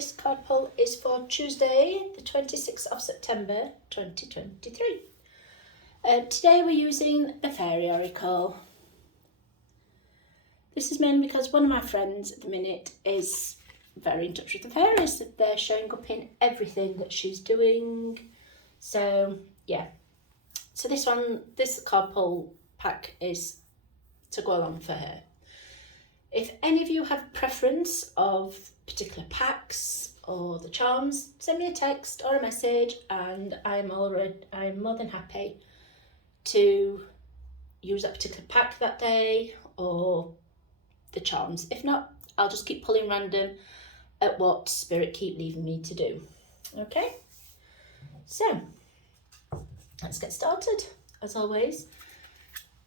this card pull is for Tuesday, the 26th of September 2023. Today we're using the Fairy Oracle. This is mainly because one of my friends at the minute is very in touch with the fairies. They're showing up in everything that she's doing. So yeah. So this card pull pack is to go along for her. If any of you have preference of particular packs or the charms, send me a text or a message and I'm more than happy to use that particular pack that day or the charms. If not, I'll just keep pulling random at what spirit keep leaving me to do. Okay, so let's get started. As always,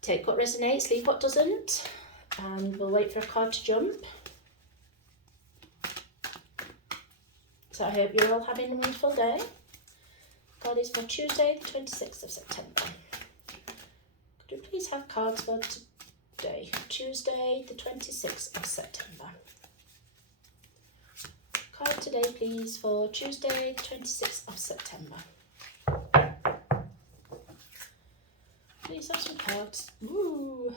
take what resonates, leave what doesn't, and we'll wait for a card to jump. So I hope you're all having a wonderful day. Card is for Tuesday, the 26th of September. Could you please have cards for today, Tuesday, the 26th of September? Card today, please, for Tuesday, the 26th of September. Please have some cards. Ooh.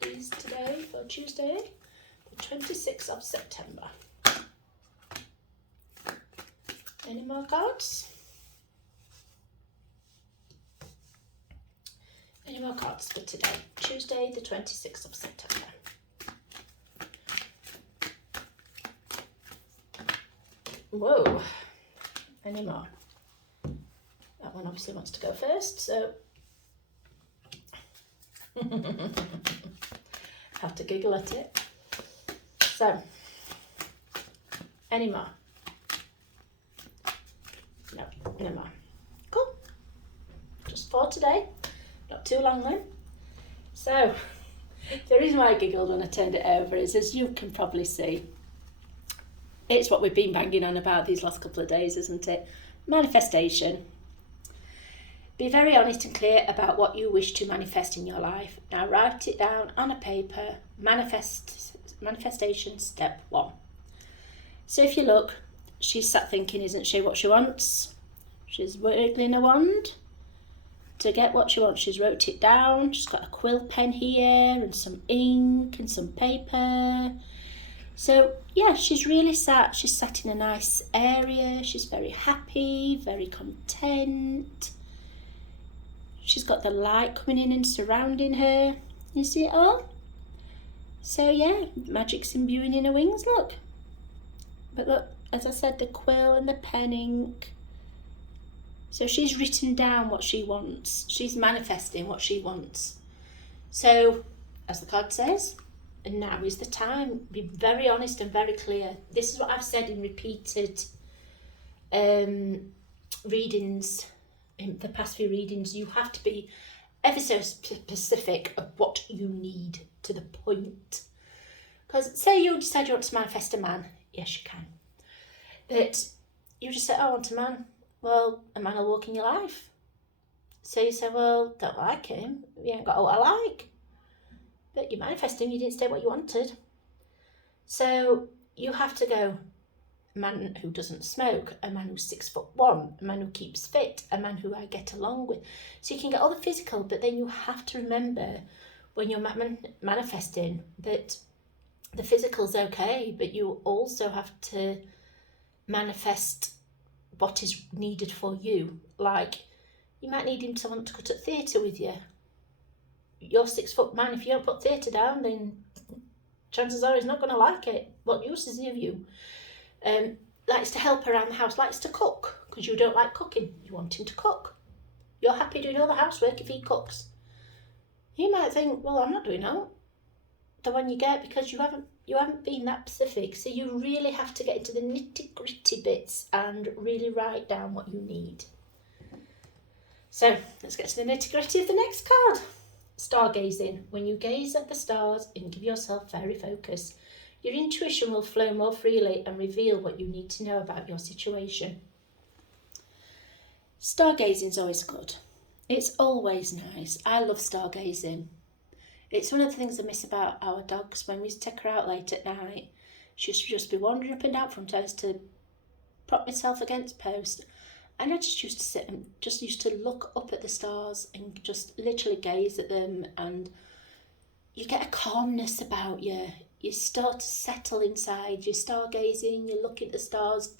Please today for Tuesday, the 26th of September. Any more cards? Any more cards for today, Tuesday, the 26th of September? Whoa, any more? That one obviously wants to go first, so have to giggle at it. So, any more? No more. Cool. Just for today. Not too long then. So, the reason why I giggled when I turned it over is, as you can probably see, it's what we've been banging on about these last couple of days, isn't it? Manifestation. Be very honest and clear about what you wish to manifest in your life. Now write it down on a paper. Manifestation step 1. So if you look, she's sat thinking, isn't she, what she wants? She's wiggling a wand to get what she wants. She's wrote it down. She's got a quill pen here and some ink and some paper. So yeah, she's really sat. She's sat in a nice area. She's very happy, very content. She's got the light coming in and surrounding her. You see it all? So yeah, magic's imbuing in her wings, look. But look, as I said, the quill and the pen ink. So she's written down what she wants. She's manifesting what she wants. So, as the card says, and now is the time. Be very honest and very clear. This is what I've said in repeated readings. In the past few readings, you have to be ever so specific of what you need, to the point. Because say you decide you want to manifest a man, yes you can. But you just say, I want a man. Well, a man will walk in your life. So you say, well, don't like him. You ain't got what I like. But you manifest him, you didn't say what you wanted. So you have to go, a man who doesn't smoke, a man who's 6'1", a man who keeps fit, a man who I get along with. So you can get all the physical, but then you have to remember when you're manifesting that the physical's okay, but you also have to manifest what is needed for you. Like, you might need him to want to go to theatre with you. You're 6 foot man, if you don't put theatre down, then chances are he's not going to like it. What use is he of you? Likes to help around the house, likes to cook, because you don't like cooking. You want him to cook. You're happy doing all the housework if he cooks. He might think, well, I'm not doing all the one you get, because you haven't been that specific. So you really have to get into the nitty-gritty bits and really write down what you need. So let's get to the nitty-gritty of the next card. Stargazing. When you gaze at the stars and give yourself very focus, your intuition will flow more freely and reveal what you need to know about your situation. Stargazing is always good. It's always nice. I love stargazing. It's one of the things I miss about our dogs. When we used to take her out late at night, she'd just be wandering up and down from us to prop myself against post, and I just used to sit and just used to look up at the stars and just literally gaze at them, and you get a calmness about you. You start to settle inside. You're stargazing, you're looking at the stars,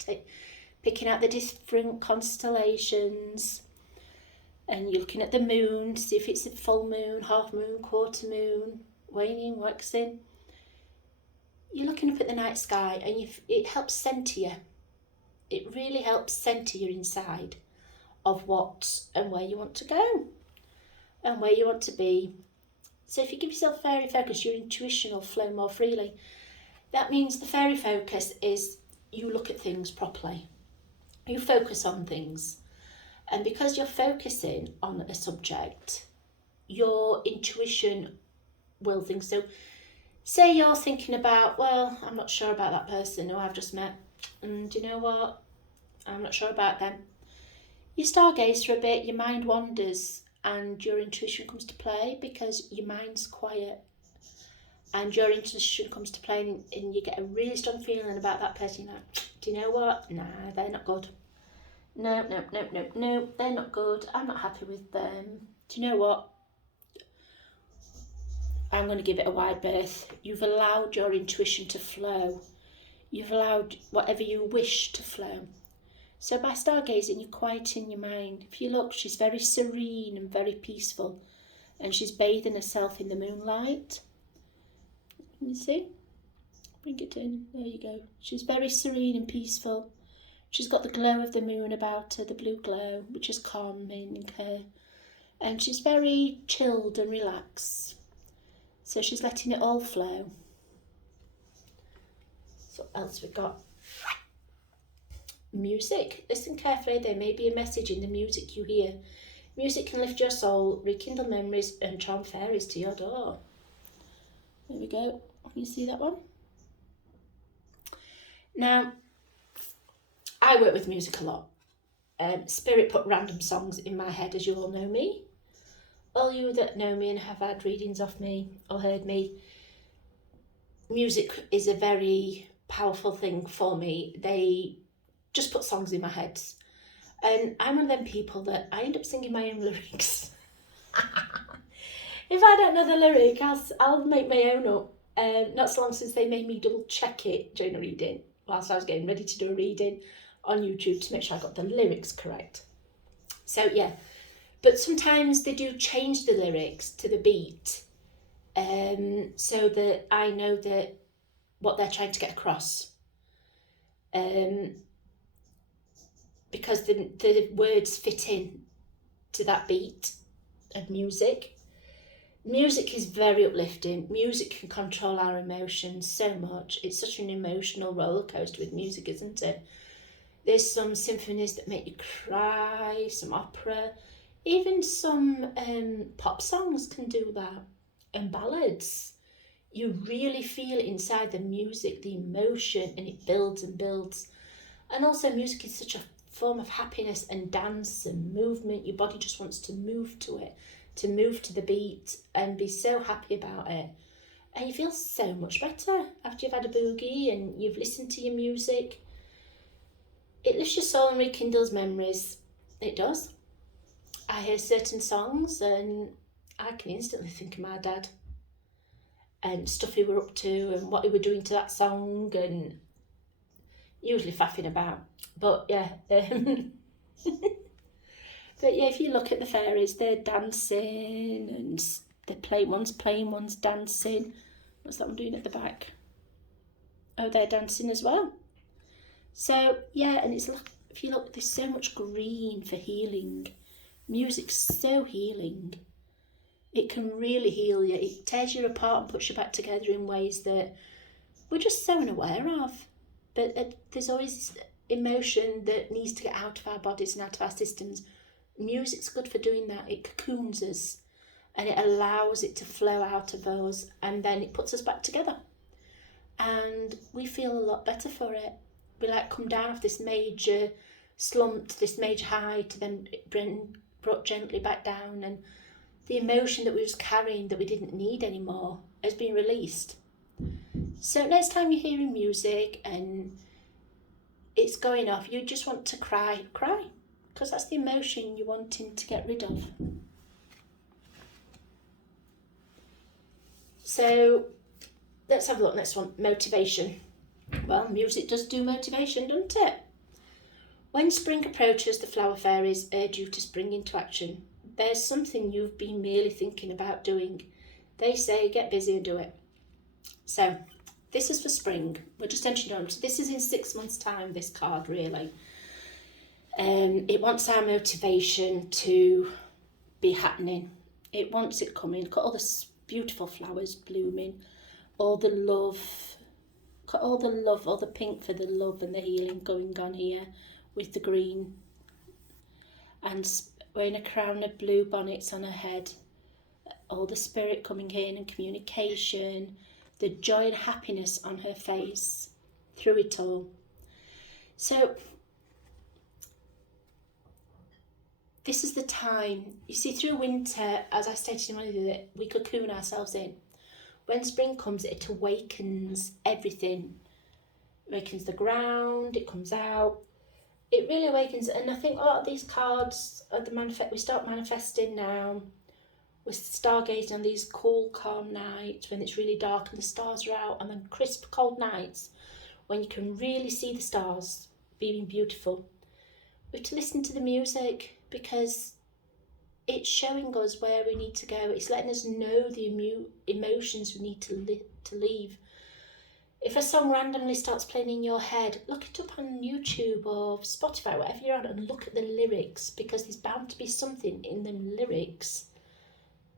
picking out the different constellations, and you're looking at the moon to see if it's a full moon, half moon, quarter moon, waning, waxing. You're looking up at the night sky, and it helps centre you. It really helps centre you inside of what and where you want to go and where you want to be. So if you give yourself fairy focus, your intuition will flow more freely. That means the fairy focus is you look at things properly. You focus on things. And because you're focusing on a subject, your intuition will think. So say you're thinking about, well, I'm not sure about that person who I've just met. And do you know what? I'm not sure about them. You stargaze for a bit, your mind wanders, and your intuition comes to play because your mind's quiet. And your intuition comes to play, and you get a really strong feeling about that person. You're like, do you know what? Nah, they're not good. No, they're not good. I'm not happy with them. Do you know what? I'm going to give it a wide berth. You've allowed your intuition to flow. You've allowed whatever you wish to flow. So by stargazing, you're quieting your mind. If you look, she's very serene and very peaceful, and she's bathing herself in the moonlight. Can you see? Bring it in. There you go. She's very serene and peaceful. She's got the glow of the moon about her, the blue glow, which is calming her. And she's very chilled and relaxed. So she's letting it all flow. So what else we got? Music. Listen carefully. There may be a message in the music you hear. Music can lift your soul, rekindle memories, and charm fairies to your door. There we go. Can you see that one? Now, I work with music a lot. Spirit put random songs in my head, as you all know me. All you that know me and have had readings of me or heard me, music is a very powerful thing for me. They just put songs in my head. And I'm one of them people that I end up singing my own lyrics. If I don't know the lyric, I'll make my own up. Not so long since they made me double check it during a reading, whilst I was getting ready to do a reading on YouTube to make sure I got the lyrics correct. So yeah, but sometimes they do change the lyrics to the beat, so that I know that what they're trying to get across. Because the words fit in to that beat of music. Music is very uplifting. Music can control our emotions so much. It's such an emotional roller coaster with music, isn't it? There's some symphonies that make you cry, some opera, even some pop songs can do that, and ballads. You really feel it inside the music, the emotion, and it builds and builds. And also music is such a form of happiness and dance and movement. Your body just wants to move to it, to move to the beat and be so happy about it. And you feel so much better after you've had a boogie and you've listened to your music. It lifts your soul and rekindles memories. It does. I hear certain songs and I can instantly think of my dad and stuff he were up to and what he were doing to that song, and usually faffing about. But yeah, but yeah, if you look at the fairies, they're dancing and one's playing, one's dancing. What's that one doing at the back? Oh, they're dancing as well. So yeah, and it's like, if you look, there's so much green for healing. Music's so healing. It can really heal you. It tears you apart and puts you back together in ways that we're just so unaware of. But there's always emotion that needs to get out of our bodies and out of our systems. Music's good for doing that. It cocoons us and it allows it to flow out of us, and then it puts us back together. And we feel a lot better for it. We like come down off this major slump to this major high to then brought gently back down, and the emotion that we was carrying that we didn't need anymore has been released. So next time you're hearing music and it's going off. You just want to cry, because that's the emotion you're wanting to get rid of. So let's have a look. Next one, motivation. Well, music does do motivation, doesn't it? When spring approaches, the flower fairies urge you to spring into action. There's something you've been merely thinking about doing. They say, get busy and do it. So this is for spring. We're just entering on. So this is in 6 months' time, this card, really. It wants our motivation to be happening. It wants it coming. Look at all the beautiful flowers blooming. All the love. Look at all the love, all the pink for the love and the healing going on here with the green. And wearing a crown of blue bonnets on her head. All the spirit coming in and communication. The joy and happiness on her face through it all. So this is the time, you see, through winter, as I stated in one of the, we cocoon ourselves in. When spring comes, it awakens everything. It awakens the ground, it comes out. It really awakens, and I think a lot of these cards are we start manifesting now. We're stargazing on these cool, calm nights when it's really dark and the stars are out, and then crisp, cold nights when you can really see the stars being beautiful. We have to listen to the music because it's showing us where we need to go. It's letting us know the emotions we need to leave. If a song randomly starts playing in your head, look it up on YouTube or Spotify, whatever you're on, and look at the lyrics, because there's bound to be something in the lyrics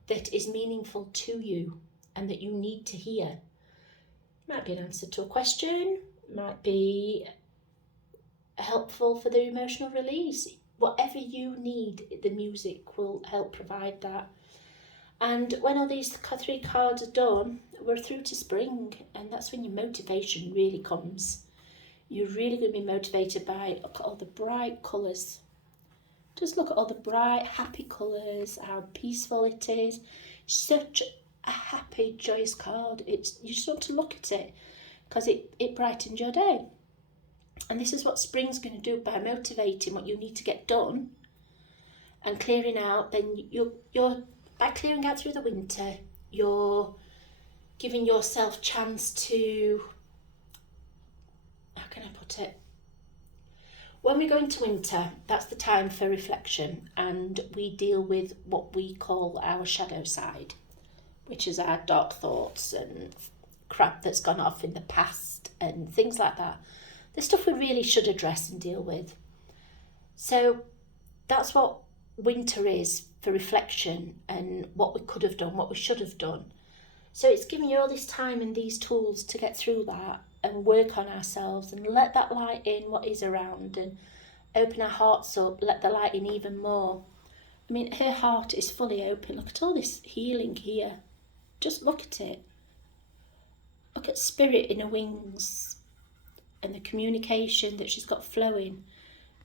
that is meaningful to you and that you need to hear. Might be an answer to a question, might be helpful for the emotional release. Whatever you need, the music will help provide that. And when all these 3 cards are done, we're through to spring, and that's when your motivation really comes. You're really going to be motivated by, look at all the bright colours. Just look at all the bright, happy colours, how peaceful it is. Such a happy, joyous card. You just want to look at it because it brightens your day. And this is what spring's going to do by motivating what you need to get done and clearing out. Then you're by clearing out through the winter, you're giving yourself chance to, how can I put it? When we go into winter, that's the time for reflection, and we deal with what we call our shadow side, which is our dark thoughts and crap that's gone off in the past and things like that. The stuff we really should address and deal with. So that's what winter is, for reflection and what we could have done, what we should have done. So it's giving you all this time and these tools to get through that and work on ourselves and let that light in what is around and open our hearts up, let the light in even more. I mean, her heart is fully open. Look at all this healing here. Just look at it. Look at spirit in her wings and the communication that she's got flowing,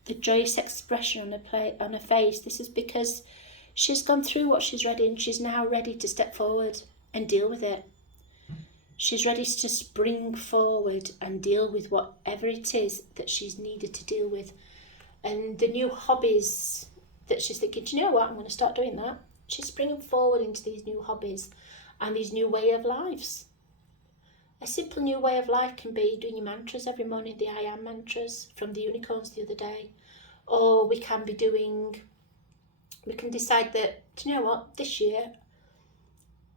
the joyous expression on her face. This is because she's gone through what she's ready, and she's now ready to step forward and deal with it. She's ready to spring forward and deal with whatever it is that she's needed to deal with. And the new hobbies that she's thinking, do you know what, I'm going to start doing that. She's springing forward into these new hobbies and these new way of lives. A simple new way of life can be doing your mantras every morning, the I am mantras from the unicorns the other day. Or we can decide that, do you know what, this year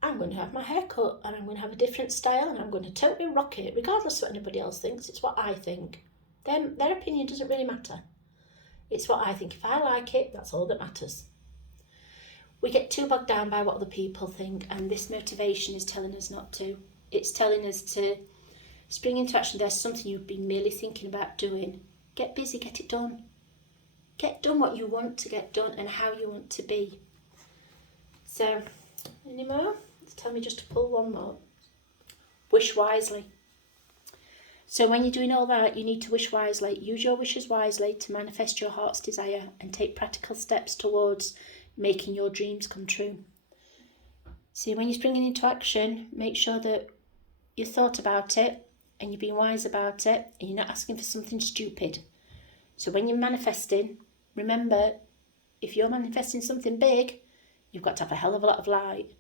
I'm going to have my hair cut and I'm going to have a different style and I'm going to totally rock it, regardless of what anybody else thinks. It's what I think. Their opinion doesn't really matter. It's what I think. If I like it, that's all that matters. We get too bogged down by what other people think, and this motivation is telling us not to. It's telling us to spring into action. There's something you've been merely thinking about doing. Get busy, get it done. Get done what you want to get done and how you want to be. So, any more? Tell me just to pull one more. Wish wisely. So when you're doing all that, you need to wish wisely. Use your wishes wisely to manifest your heart's desire and take practical steps towards making your dreams come true. See, when you're springing into action, make sure that you thought about it, and you're being wise about it, and you're not asking for something stupid. So when you're manifesting, remember, if you're manifesting something big, you've got to have a hell of a lot of light.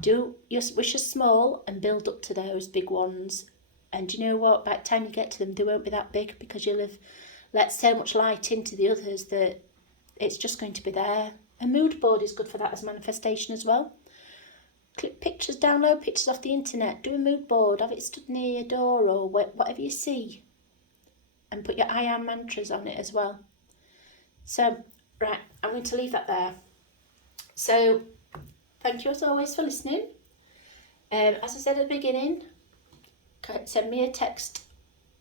Do your wishes small and build up to those big ones. And you know what? By the time you get to them, they won't be that big because you'll have let so much light into the others that it's just going to be there. A mood board is good for that as manifestation as well. Click pictures, download pictures off the internet, do a mood board, have it stood near your door or whatever you see. And put your I am mantras on it as well. So, right, I'm going to leave that there. So, thank you as always for listening. As I said at the beginning, send me a text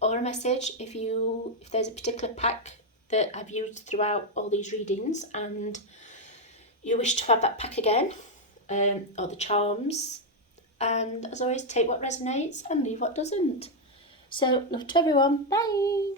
or a message if there's a particular pack that I've used throughout all these readings and you wish to have that pack again, or the charms. And as always, take what resonates and leave what doesn't. So, love to everyone. Bye.